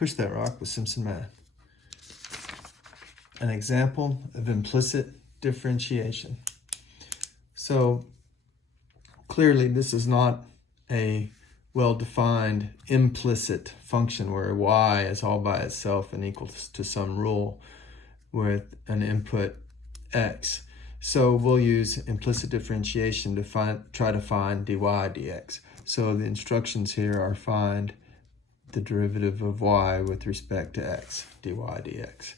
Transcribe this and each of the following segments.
Push that rock with Simpson Math. An example of implicit differentiation. So clearly this is not a well-defined implicit function where y is all by itself and equals to some rule with an input x. So we'll use implicit differentiation to try to find dy dx. So the instructions here are find the derivative of y with respect to x, dy dx.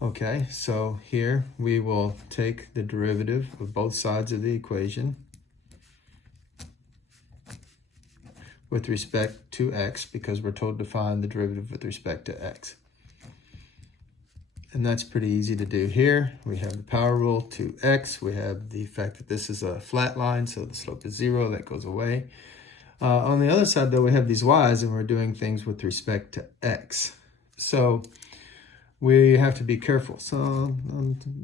Okay, so here we will take the derivative of both sides of the equation with respect to x, because we're told to find the derivative with respect to x. And that's pretty easy to do here. We have the power rule to x. We have the fact that this is a flat line, so the slope is 0. That goes away. On the other side, though, we have these y's, and we're doing things with respect to x. So we have to be careful. So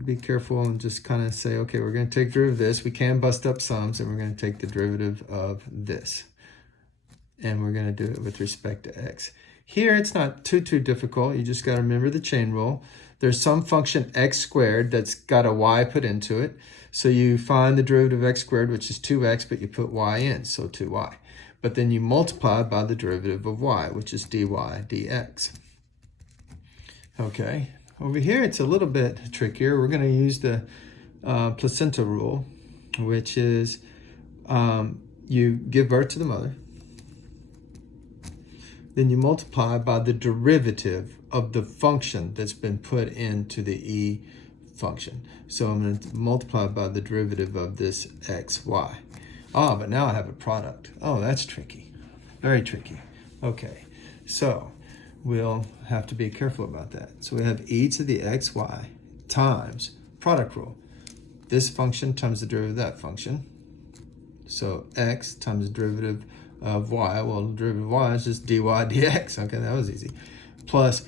be careful and just kind of say, okay, we're going to take derivative of this. We can bust up sums, and we're going to take the derivative of this. And we're going to do it with respect to x. Here, it's not too difficult. You just got to remember the chain rule. There's some function x squared that's got a y put into it. So you find the derivative of x squared, which is 2x, but you put y in, so 2y. But then you multiply by the derivative of y, which is dy dx. Okay, over here it's a little bit trickier. We're going to use the placenta rule, which is you give birth to the mother. Then you multiply by the derivative of the function that's been put into the e function. So I'm going to multiply by the derivative of this xy. Ah, but now I have a product. Oh, that's tricky. Very tricky. Okay, so we'll have to be careful about that. So we have e to the xy times product rule. This function times the derivative of that function. So x times the derivative of y. Well, the derivative of y is just dy dx. Okay, that was easy. Plus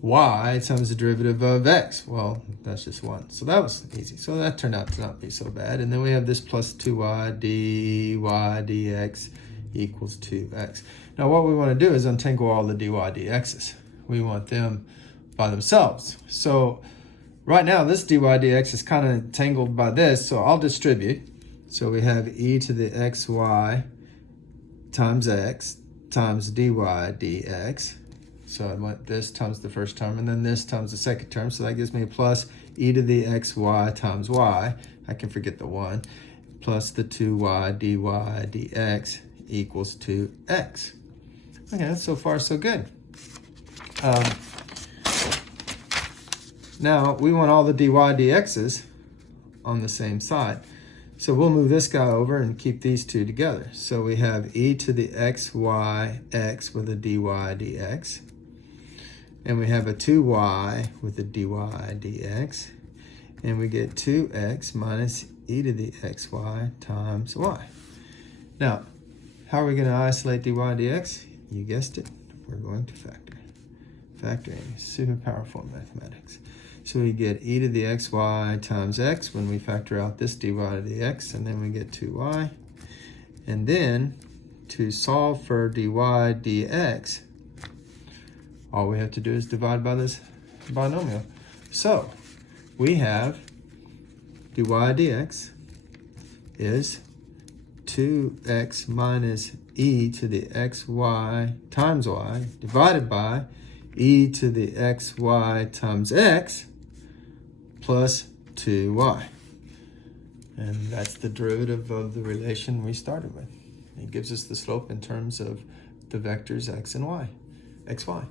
y times the derivative of x. Well, that's just 1. So that was easy. So that turned out to not be so bad. And then we have this plus 2y dy dx equals 2x. Now what we want to do is untangle all the dy dx's. We want them by themselves. So right now this dy dx is kind of tangled by this, so I'll distribute. So we have e to the xy times x times dy dx. So I want this times the first term, and then this times the second term. So that gives me a plus e to the xy times y. I can forget the 1. Plus the 2y dy dx equals 2x. Okay, so far so good. Now we want all the dy dx's on the same side. So we'll move this guy over and keep these two together. So we have e to the xy x with a dy dx. And we have a 2y with a dy dx. And we get 2x minus e to the xy times y. Now, how are we going to isolate dy dx? You guessed it, we're going to factor. Factoring is super powerful in mathematics. So we get e to the xy times x when we factor out this dy dx, and then we get 2y. And then to solve for dy dx, all we have to do is divide by this binomial. So we have dy dx is 2x minus e to the xy times y divided by e to the xy times x plus 2y. And that's the derivative of the relation we started with. It gives us the slope in terms of the vectors x and y, xy.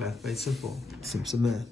Math made simple. Simpson Math.